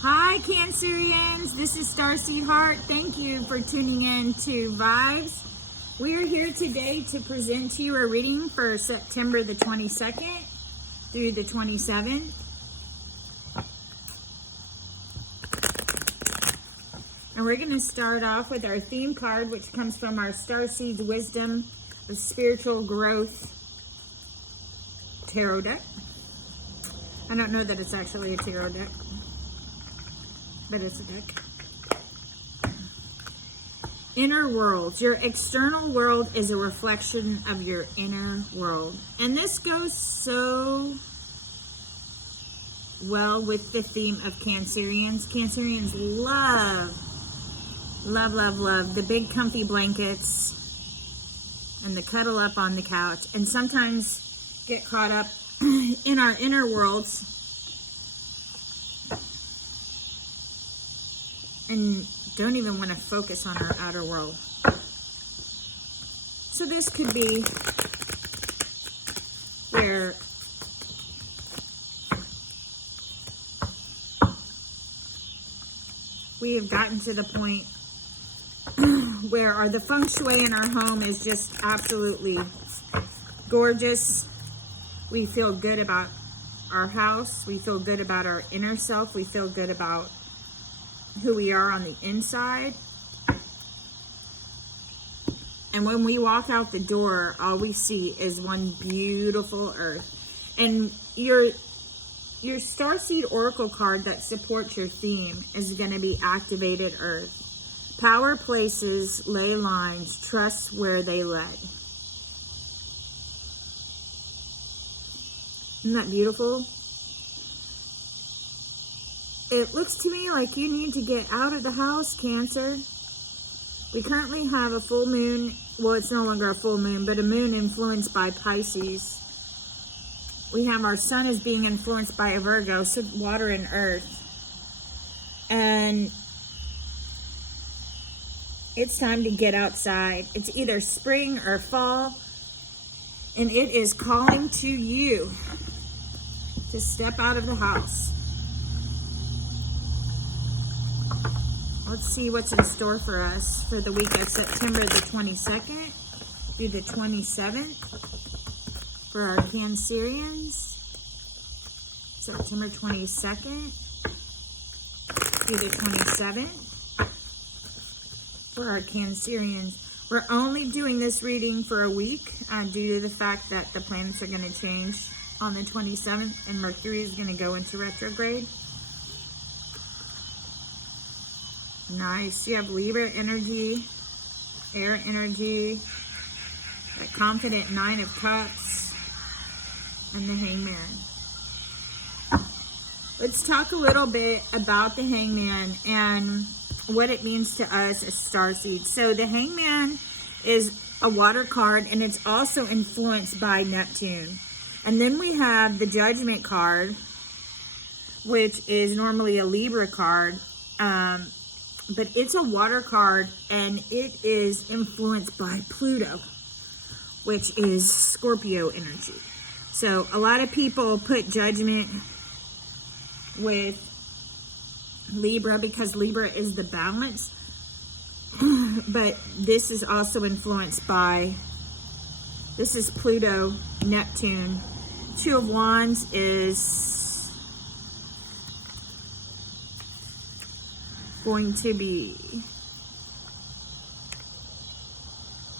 Hi Cancerians, this is Starseedheart. Thank you for tuning in to Vibes. We are here today to present to you a reading for September the 22nd through the 27th. And we're going to start off with our theme card, which comes from our Starseed's Wisdom of Spiritual Growth tarot deck. I don't know that it's actually a tarot deck, but it's a deck. Inner world. Your external world is a reflection of your inner world. And this goes so well with the theme of Cancerians. Cancerians love the big comfy blankets and the cuddle up on the couch, and sometimes get caught up in our inner worlds and don't even want to focus on our outer world. So this could be where we have gotten to the point where the feng shui in our home is just absolutely gorgeous. We feel good about our house. We feel good about our inner self. We feel good about who we are on the inside. And when we walk out the door, all we see is one beautiful earth. And your Starseed Oracle card that supports your theme is going to be Activated Earth. Power places, ley lines, trust where they led. Isn't that beautiful? It looks to me like you need to get out of the house, Cancer. We currently have a full moon. Well, it's no longer a full moon, but a moon influenced by Pisces. We have our sun is being influenced by a Virgo, so water and earth. And it's time to get outside. It's either spring or fall, and it is calling to you to step out of the house. Let's see what's in store for us for the week of September the 22nd through the 27th for our Cancerians. September 22nd through the 27th for our Cancerians. We're only doing this reading for a week due to the fact that the planets are going to change on the 27th and Mercury is going to go into retrograde. Nice. You have Libra energy, air energy, that confident Nine of Cups, and the Hangman. Let's talk a little bit about the Hangman and what it means to us as Starseed. So the Hangman is a water card, and it's also influenced by Neptune. And then we have the Judgment card, which is normally a Libra card. But it's a water card, and it is influenced by Pluto, which is Scorpio energy. So a lot of people put Judgment with Libra because Libra is the balance. But this is also influenced by, this is Pluto, Neptune. Two of Wands is going to be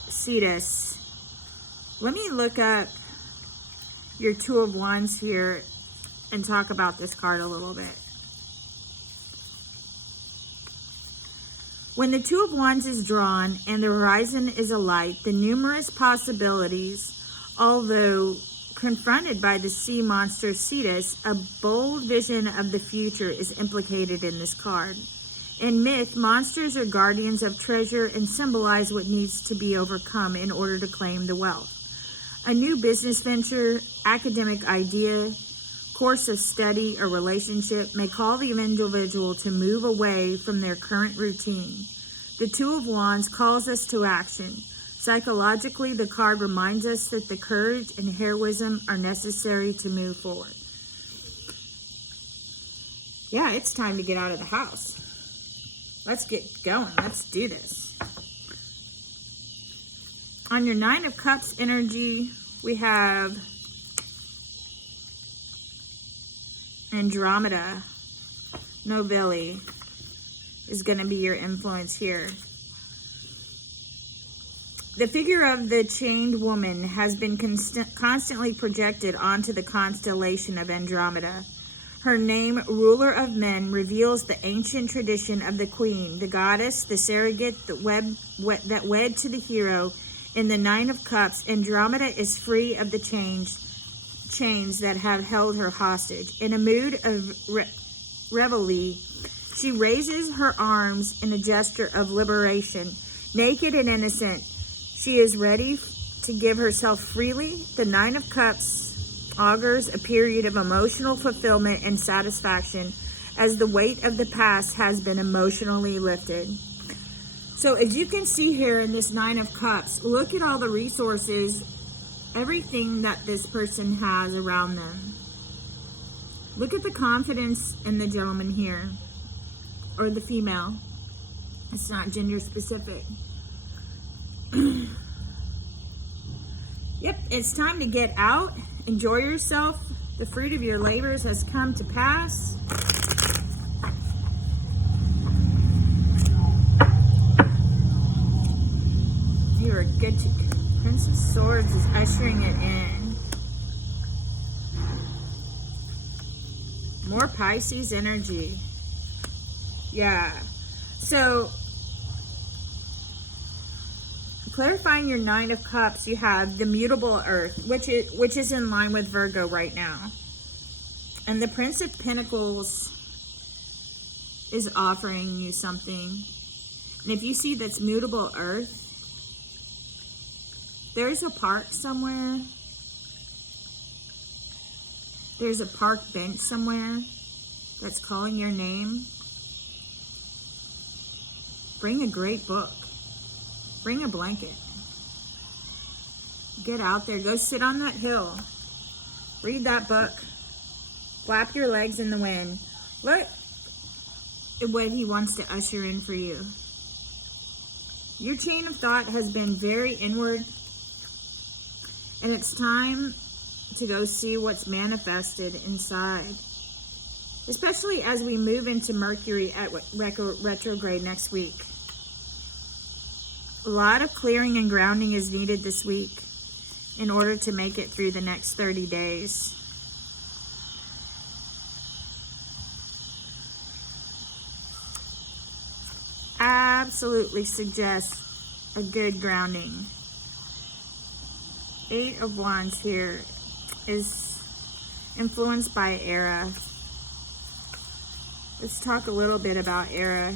Cetus. Let me look up your Two of Wands here and talk about this card a little bit. When the Two of Wands is drawn and the horizon is alight, the numerous possibilities, although confronted by the sea monster Cetus, a bold vision of the future is implicated in this card. In myth, monsters are guardians of treasure and symbolize what needs to be overcome in order to claim the wealth. A new business venture, academic idea, course of study, or relationship may call the individual to move away from their current routine. The Two of Wands calls us to action. Psychologically, the card reminds us that the courage and heroism are necessary to move forward. Yeah, it's time to get out of the house. Let's get going. Let's do this. On your 9 of Cups energy, we have Andromeda. Nobility is going to be your influence here. The figure of the chained woman has been constantly projected onto the constellation of Andromeda. Her name, Ruler of Men, reveals the ancient tradition of the queen, the goddess, the surrogate that wed to the hero. In the 9 of Cups, Andromeda is free of the chains that have held her hostage. In a mood of reveille, she raises her arms in a gesture of liberation. Naked and innocent, she is ready to give herself freely. The 9 of Cups augurs a period of emotional fulfillment and satisfaction as the weight of the past has been emotionally lifted. So as you can see here in this 9 of Cups, look at all the resources, everything that this person has around them. Look at the confidence in the gentleman here, or the female. It's not gender specific. Yep, it's time to get out. Enjoy yourself. The fruit of your labors has come to pass. You are good to go. Prince of Swords is ushering it in. More Pisces energy. Yeah. So, clarifying your 9 of Cups, you have the mutable earth, which is in line with Virgo right now. And the Prince of Pentacles is offering you something. And if you see that's mutable earth, there's a park somewhere. There's a park bench somewhere that's calling your name. Bring a great book. Bring a blanket. Get out there. Go sit on that hill. Read that book. Flap your legs in the wind. Look at what he wants to usher in for you. Your chain of thought has been very inward. And it's time to go see what's manifested inside. Especially as we move into Mercury at retrograde next week. A lot of clearing and grounding is needed this week in order to make it through the next 30 days. Absolutely suggests a good grounding. 8 of Wands here is influenced by Era. Let's talk a little bit about Era.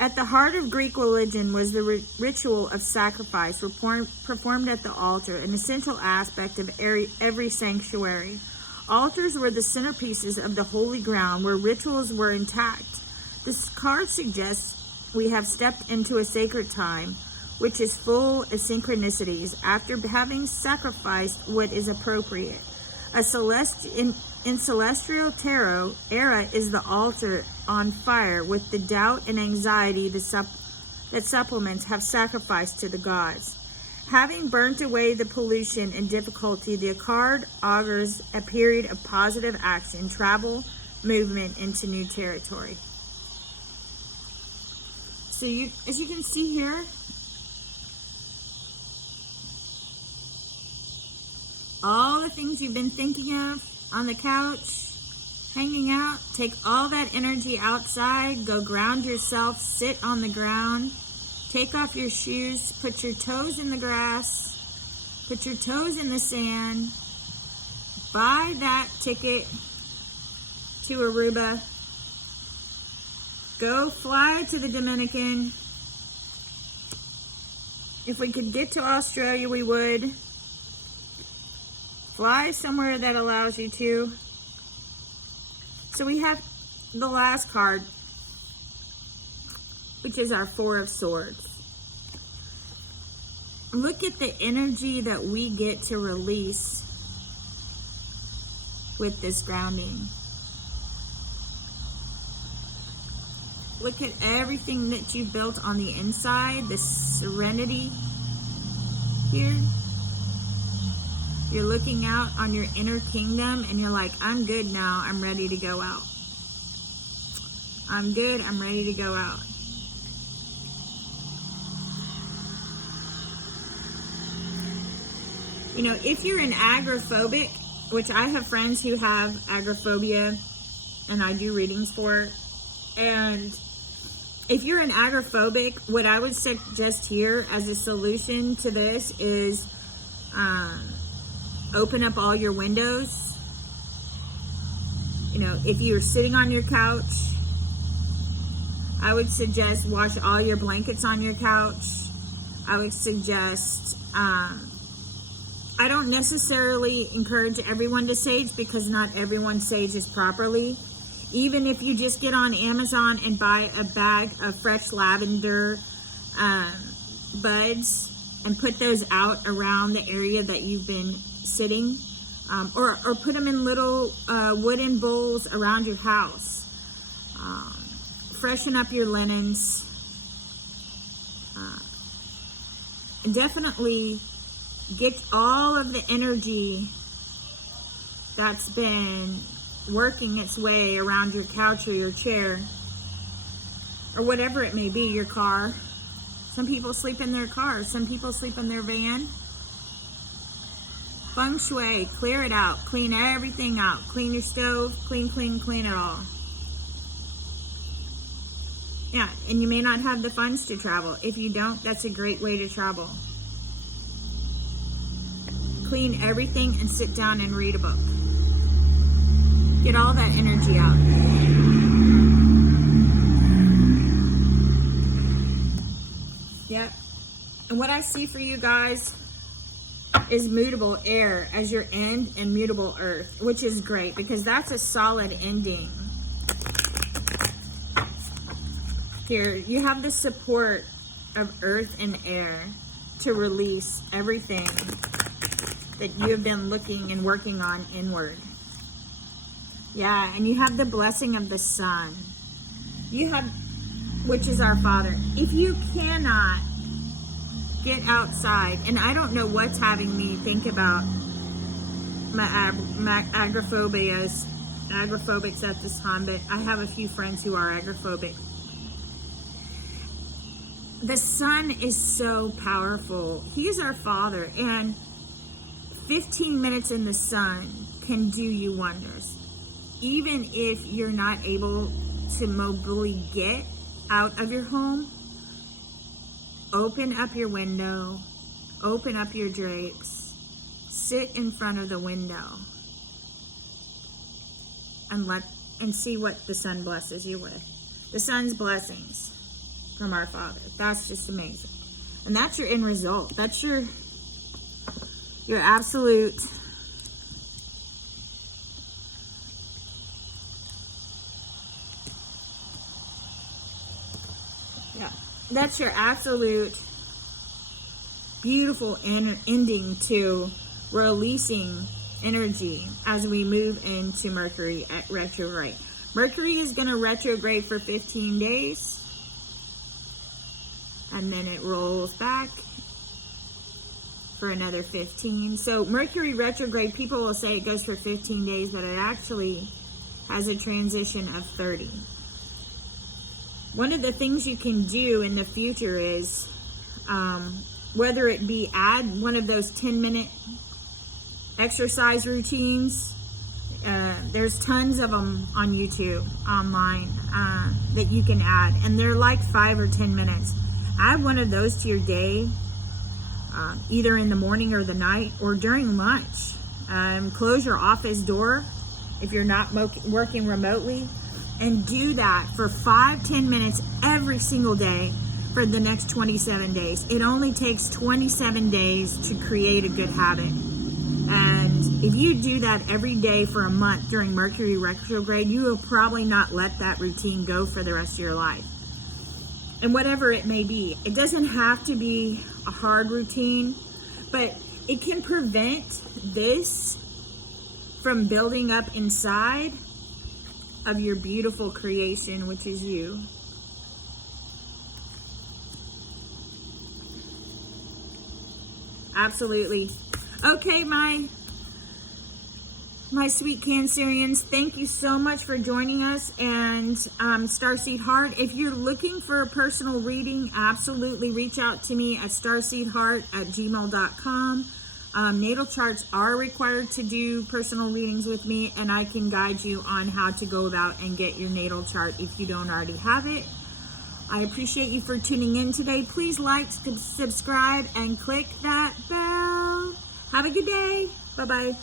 At the heart of Greek religion was the ritual of sacrifice performed at the altar, an essential aspect of every sanctuary. Altars were the centerpieces of the holy ground where rituals were intact. This card suggests we have stepped into a sacred time, which is full of synchronicities after having sacrificed what is appropriate. In celestial tarot, Era is the altar on fire with the doubt and anxiety that supplements have sacrificed to the gods. Having burnt away the pollution and difficulty, the card augurs a period of positive action, travel, movement into new territory. So as you can see here, all the things you've been thinking of on the couch, hanging out, take all that energy outside, go ground yourself, sit on the ground, take off your shoes, put your toes in the grass, put your toes in the sand, buy that ticket to Aruba, go fly to the Dominican. If we could get to Australia, we would. Fly somewhere that allows you to. So we have the last card, which is our 4 of Swords. Look at the energy that we get to release with this grounding. Look at everything that you built on the inside, the serenity here. You're looking out on your inner kingdom and you're like, I'm good now. I'm ready to go out. I'm good. I'm ready to go out. You know, if you're an agoraphobic, which I have friends who have agoraphobia and I do readings for, and if you're an agoraphobic, what I would suggest here as a solution to this is open up all your windows. You know, if you're sitting on your couch, I would suggest wash all your blankets on your couch. I would suggest, I don't necessarily encourage everyone to sage because not everyone sages properly. Even if you just get on Amazon and buy a bag of fresh lavender buds and put those out around the area that you've been sitting, or put them in little wooden bowls around your house. Freshen up your linens. And definitely get all of the energy that's been working its way around your couch or your chair or whatever it may be, your car. Some people sleep in their cars. Some people sleep in their van. Feng shui, clear it out. Clean everything out. Clean your stove. Clean it all. Yeah, and you may not have the funds to travel. If you don't, that's a great way to travel. Clean everything and sit down and read a book. Get all that energy out. Yep. And what I see for you guys is mutable air as your end and mutable earth, which is great because that's a solid ending. Here, you have the support of earth and air to release everything that you have been looking and working on inward. Yeah, and you have the blessing of the sun. You have, which is our Father. If you cannot get outside, and I don't know what's having me think about my agoraphobics at this time, but I have a few friends who are agoraphobic. The sun is so powerful. He is our Father, and 15 minutes in the sun can do you wonders. Even if you're not able to mobily get out of your home, open up your window, open up your drapes, sit in front of the window, and see what the sun blesses you with. The sun's blessings from our Father. That's just amazing. And that's your end result. That's your absolute that's your absolute beautiful ending to releasing energy as we move into Mercury at retrograde. Mercury is going to retrograde for 15 days and then it rolls back for another 15. So Mercury retrograde, people will say it goes for 15 days, but it actually has a transition of 30. One of the things you can do in the future is, whether it be add one of those 10-minute exercise routines. There's tons of them on YouTube, online, that you can add. And they're like 5 or 10 minutes. Add one of those to your day, either in the morning or the night or during lunch. Close your office door if you're not working remotely. And do that for 5-10 minutes every single day for the next 27 days. It only takes 27 days to create a good habit. And if you do that every day for a month during Mercury retrograde, you will probably not let that routine go for the rest of your life. And whatever it may be, it doesn't have to be a hard routine, but it can prevent this from building up inside of your beautiful creation, which is you. Absolutely. Okay, my sweet Cancerians, thank you so much for joining us. And Starseedheart, if you're looking for a personal reading, absolutely reach out to me at starseedheart@gmail.com. Natal charts are required to do personal readings with me, and I can guide you on how to go about and get your natal chart if you don't already have it. I appreciate you for tuning in today. Please like, subscribe, and click that bell. Have a good day. Bye-bye.